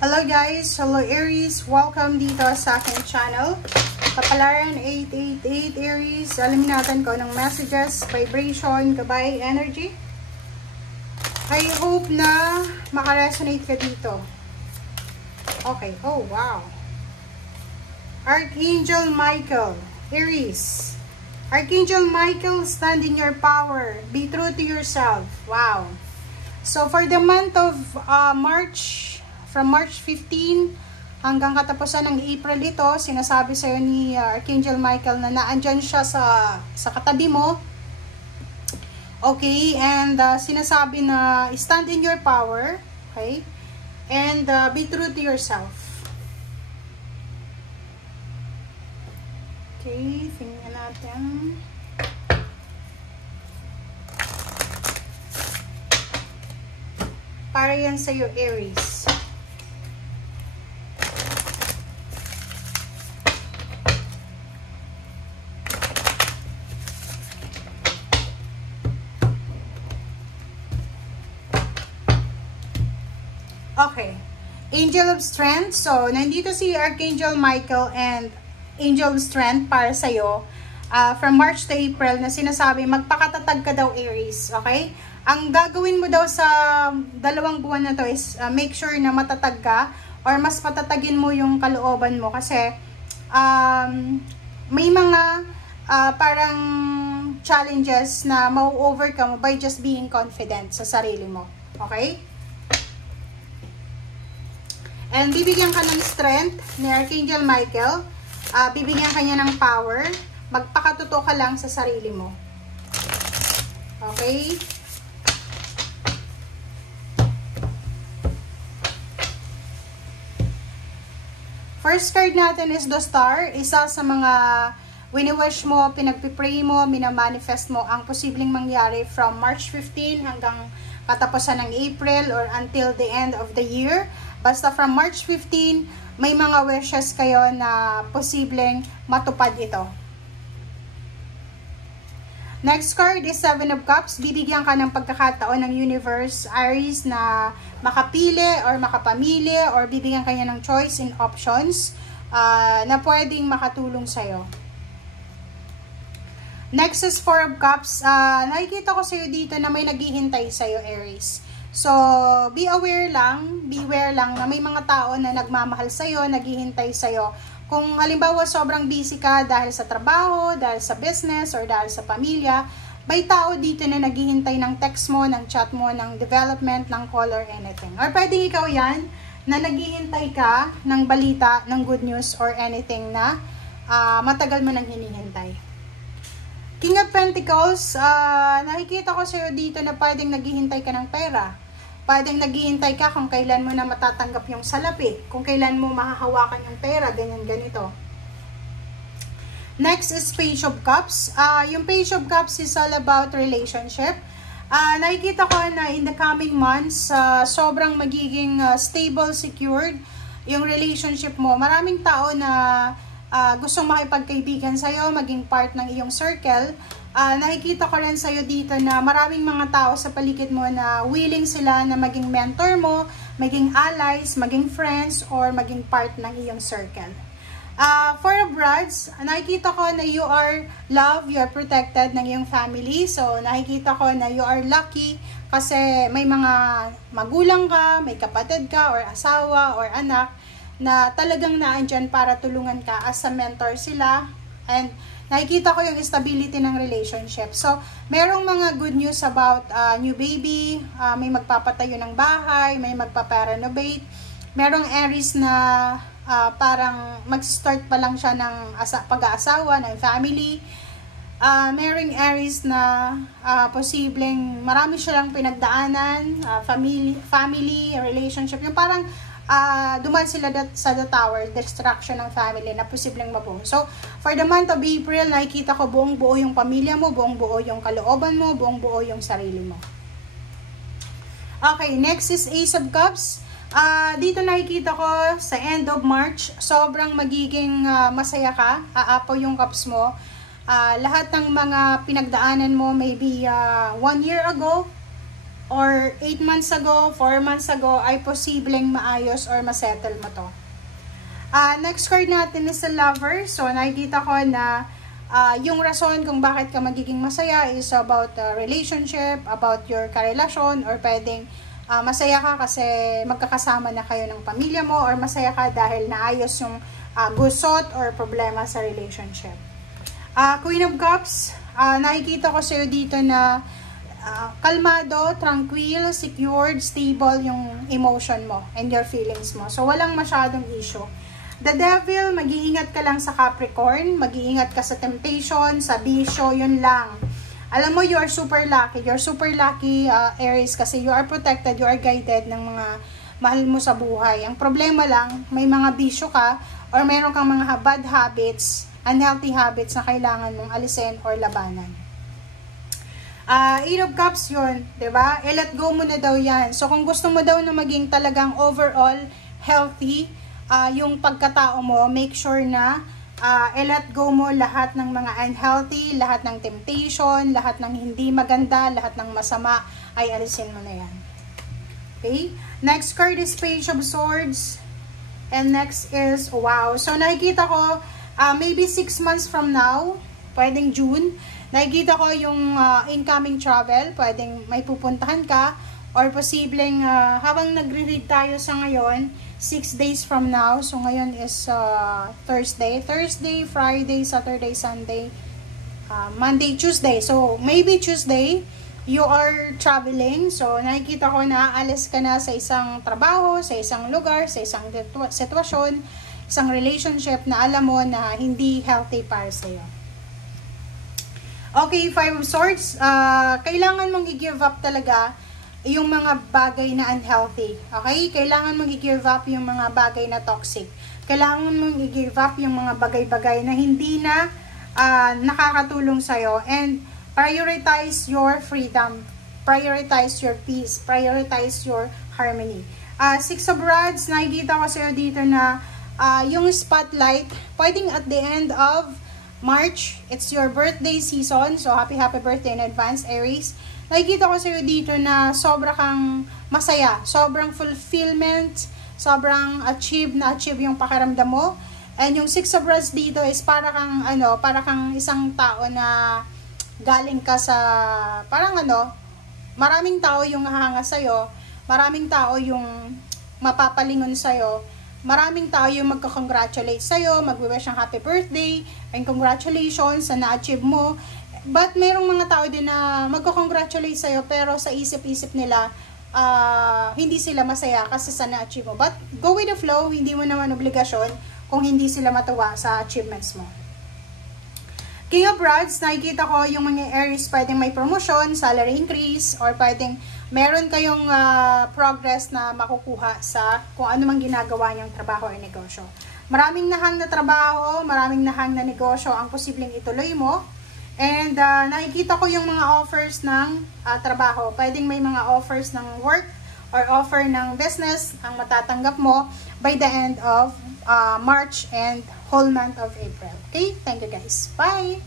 Hello guys! Hello Aries! Welcome dito sa aking channel. Kapalaran 888 Aries. Alamin natin ko ng messages, vibration, gabay, energy. I hope na makaresonate ka dito. Okay. Oh, wow. Archangel Michael, Aries. Archangel Michael, stand in your power. Be true to yourself. Wow. So, for the month of March, from March 15 hanggang katapusan ng April ito, sinasabi sa'yo ni Archangel Michael na naandyan siya sa katabi mo. Okay, and sinasabi na stand in your power. Okay, and be true to yourself. Okay, tingnan natin. Para yan sa'yo, Aries. Okay. Angel of Strength. So, nandito si Archangel Michael and Angel of Strength para sa'yo. From March to April na sinasabi, magpakatatag ka daw, Aries. Okay? Ang gagawin mo daw sa 2 buwan na to is make sure na matatag ka or mas patatagin mo yung kalooban mo kasi may mga parang challenges na ma-overcome by just being confident sa sarili mo. Okay? And bibigyan ka ng strength ni Archangel Michael. Bibigyan ka niya ng power. Magpakatotoo ka lang sa sarili mo. Okay? First card natin is the Star. Isa sa mga wini-wish mo, pinagpipray mo, minamanifest mo ang posibleng mangyari from March 15 hanggang katapusan ng April or until the end of the year. Basta from March 15, may mga wishes kayo na posibleng matupad ito. Next card is 7 of Cups. Bibigyan ka ng pagkakataon ng universe, Aries, na makapili or makapamili or bibigyan kanya ng choice in options na pwedeng makatulong sa'yo. Next is 4 of Cups. Nakikita ko sa'yo dito na may naghihintay sa'yo, Aries. So, beware lang na may mga tao na nagmamahal sa'yo, naghihintay sa'yo. Kung halimbawa sobrang busy ka dahil sa trabaho, dahil sa business, or dahil sa pamilya, may tao dito na naghihintay ng text mo, ng chat mo, ng development, ng call or anything. Or pwedeng ikaw yan, na naghihintay ka ng balita, ng good news or anything na matagal mo nang hinihintay. King of Pentacles, nakikita ko sa'yo dito na pwedeng naghihintay ka ng pera. Pwedeng naghihintay ka kung kailan mo na matatanggap yung salapi. Kung kailan mo mahahawakan yung pera, ganyan, ganito. Next is Page of Cups. Yung Page of Cups is all about relationship. Nakikita ko na in the coming months, sobrang magiging stable, secured yung relationship mo. Maraming tao na gustong makipagkaibigan sa'yo, maging part ng iyong circle. Nakikita ko rin sa'yo dito na maraming mga tao sa paligid mo na willing sila na maging mentor mo, maging allies, maging friends, or maging part ng iyong circle. For Rods, nakikita ko na you are loved, you are protected ng iyong family. So, nakikita ko na you are lucky kasi may mga magulang ka, may kapatid ka, or asawa, or anak na talagang naandyan para tulungan ka as a mentor sila. And nakikita ko yung stability ng relationship. So, merong mga good news about new baby, may magpapatayo ng bahay, may magpaparenovate. Merong Aries na parang mag-start pa lang siya ng pag-aasawa, ng family. Merong Aries na posibleng marami siya lang pinagdaanan, family, relationship. Yung parang duman sila sa the tower, destruction ng family na posibleng mabuo. So, for the month of April, nakikita ko buong buo yung pamilya mo, buong buo yung kalooban mo, buong buo yung sarili mo. Okay, next is Ace of Cups. Dito nakikita ko sa end of March, sobrang magiging masaya ka, aapaw yung cups mo. Lahat ng mga pinagdaanan mo, maybe 1 year ago, or 8 months ago, 4 months ago, ay posibleng maayos or masettle mo to. Next card natin is the Lover. So, nakikita ko na yung rason kung bakit ka magiging masaya is about relationship, about your karelasyon, or pwedeng masaya ka kasi magkakasama na kayo ng pamilya mo, or masaya ka dahil naayos yung gusot or problema sa relationship. Queen of Cups, nakikita ko sa'yo dito na kalmado, tranquil, secured, stable yung emotion mo and your feelings mo. So, walang masyadong issue. The Devil, mag-iingat ka lang sa Capricorn, mag-iingat ka sa temptation, sa bisyo, yun lang. Alam mo, you are super lucky. You're super lucky, Aries, kasi you are protected, you are guided ng mga mahal mo sa buhay. Ang problema lang, may mga bisyo ka or mayroon kang mga bad habits, unhealthy habits na kailangan mong alisin or labanan. Eight of Cups yun, diba? I-let go mo na daw yan. So, kung gusto mo daw na maging talagang overall healthy, yung pagkatao mo, make sure na i-let go mo lahat ng mga unhealthy, lahat ng temptation, lahat ng hindi maganda, lahat ng masama, ay alisin mo na yan. Okay? Next card is Page of Swords. And next is, wow. So, nakikita ko, maybe 6 months from now, pwedeng June, nakikita ko yung incoming travel, pwedeng may pupuntahan ka, or posibleng habang nagre-read tayo sa ngayon, 6 days from now, so ngayon is Thursday, Friday, Saturday, Sunday, Monday, Tuesday, so maybe Tuesday, you are traveling, so nakikita ko na alis ka na sa isang trabaho, sa isang lugar, sa isang sitwasyon, isang relationship na alam mo na hindi healthy para sa'yo. Okay, Five of Swords, kailangan mong i-give up talaga yung mga bagay na unhealthy. Okay? Kailangan mong i-give up yung mga bagay na toxic. Kailangan mong i-give up yung mga bagay-bagay na hindi na nakakatulong sa'yo. And prioritize your freedom. Prioritize your peace. Prioritize your harmony. Six of Rods, nakikita ko sa'yo dito na yung spotlight, pwedeng at the end of March, it's your birthday season, so happy birthday in advance, Aries. Nakikita ko sa'yo dito na sobra kang masaya, sobrang fulfillment, sobrang achieve yung pakiramdam mo. And yung Six of Rods dito is para kang isang tao na galing ka sa, maraming tao yung hahanga sa'yo, maraming tao yung mapapalingon sa'yo, maraming tao yung magka-congratulate sa'yo, mag-wish ng happy birthday, and congratulations sa na-achieve mo. But merong mga tao din na magko-congratulate sa'yo pero sa isip-isip nila hindi sila masaya kasi sa na-achieve mo. But go with the flow, hindi mo naman obligasyon kung hindi sila matuwa sa achievements mo. King of Rods, nakikita ko yung mga Aries pwedeng may promotion, salary increase, or pwedeng meron kayong progress na makukuha sa kung ano mang ginagawa niyong trabaho o negosyo. Maraming nahang na trabaho, maraming nahang na negosyo ang posibleng ituloy mo. And nakikita ko yung mga offers ng trabaho. Pwedeng may mga offers ng work or offer ng business ang matatanggap mo by the end of March and whole month of April. Okay? Thank you guys. Bye!